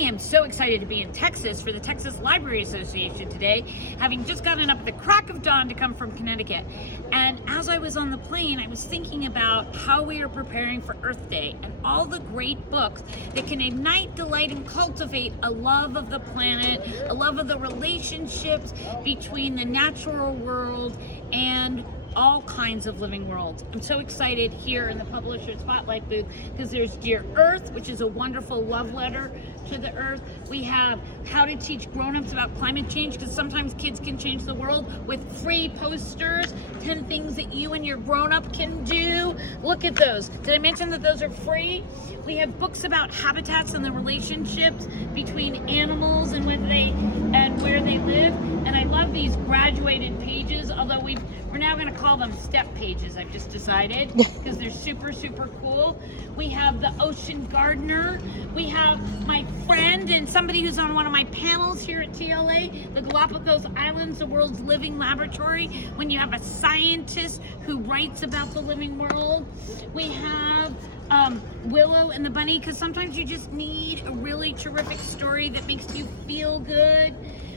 am so excited to be in Texas for the Texas Library Association today, having just gotten up at the crack of dawn to come from Connecticut. And as I was on the plane, I was thinking about how we are preparing for Earth Day and all the great books that can ignite, delight, and cultivate a love of the planet, a love of the relationships between the natural world and all kinds of living worlds. I'm so excited here in the Publisher Spotlight booth because there's Dear Earth, which is a wonderful love letter to the earth. We have How to Teach Grown-ups About Climate Change, because sometimes kids can change the world, with free posters, 10 things that you and your grown-up can do. Look at those. Did I mention that those are free? We have books about habitats and the relationships between animals and where they live. And I love these graduated pages, although we're now going to call them step pages, I've just decided, because they're super, super cool. We have the Ocean Gardener. We have my friend and somebody who's on one of my panels here at TLA, the Galapagos Islands, the world's living laboratory, when you have a scientist who writes about the living world. We have Willow and the Bunny, because sometimes you just need a really terrific story that makes you feel good.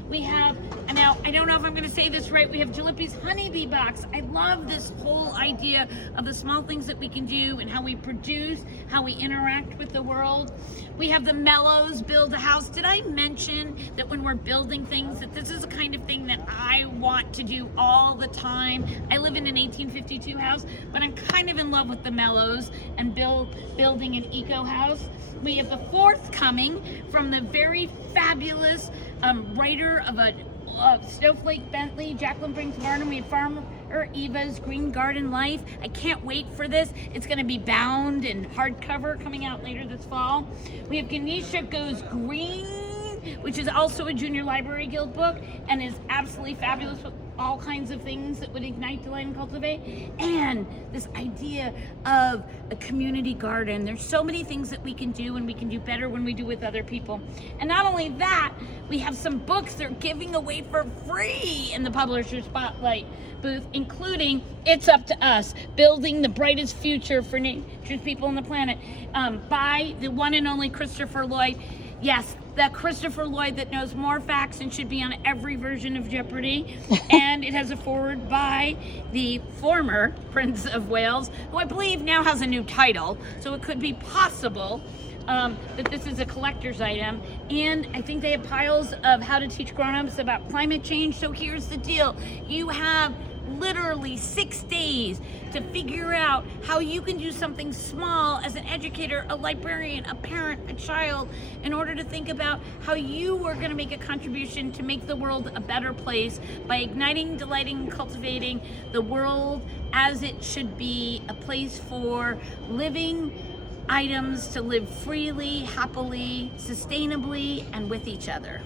We have, now I don't know if I'm going to say this right, we have Jalopy's Honeybee Box. I love this whole idea of the small things that we can do and how we produce, how we interact with the world. We have the Mellows Build a House. Did I mention that when we're building things, that this is the kind of thing that I want to do all the time? I live in an 1852 house, but I'm kind of in love with the Mellows and building an eco house. We have the fourth coming from the very fabulous writer of Snowflake Bentley, Jacqueline Brings Garden. We have Farmer Eva's Green Garden Life. I can't wait for this. It's going to be bound and hardcover coming out later this fall. We have Ganesha Goes Green, which is also a Junior Library Guild book and is absolutely fabulous with all kinds of things that would ignite, delight, and cultivate. And this idea of a community garden. There's so many things that we can do, and we can do better when we do with other people. And not only that, we have some books they're giving away for free in the Publisher Spotlight booth, including It's Up to Us, Building the Brightest Future for Nature's People on the Planet, by the one and only Christopher Lloyd. Yes, the Christopher Lloyd that knows more facts and should be on every version of Jeopardy! And it has a foreword by the former Prince of Wales, who I believe now has a new title, so it could be possible that this is a collector's item. And I think they have piles of How to Teach Grown-ups About Climate Change. So here's the deal. You have literally 6 days to figure out how you can do something small as an educator, a librarian, a parent, a child, in order to think about how you are going to make a contribution to make the world a better place by igniting, delighting, and cultivating the world as it should be, a place for living items to live freely, happily, sustainably, and with each other.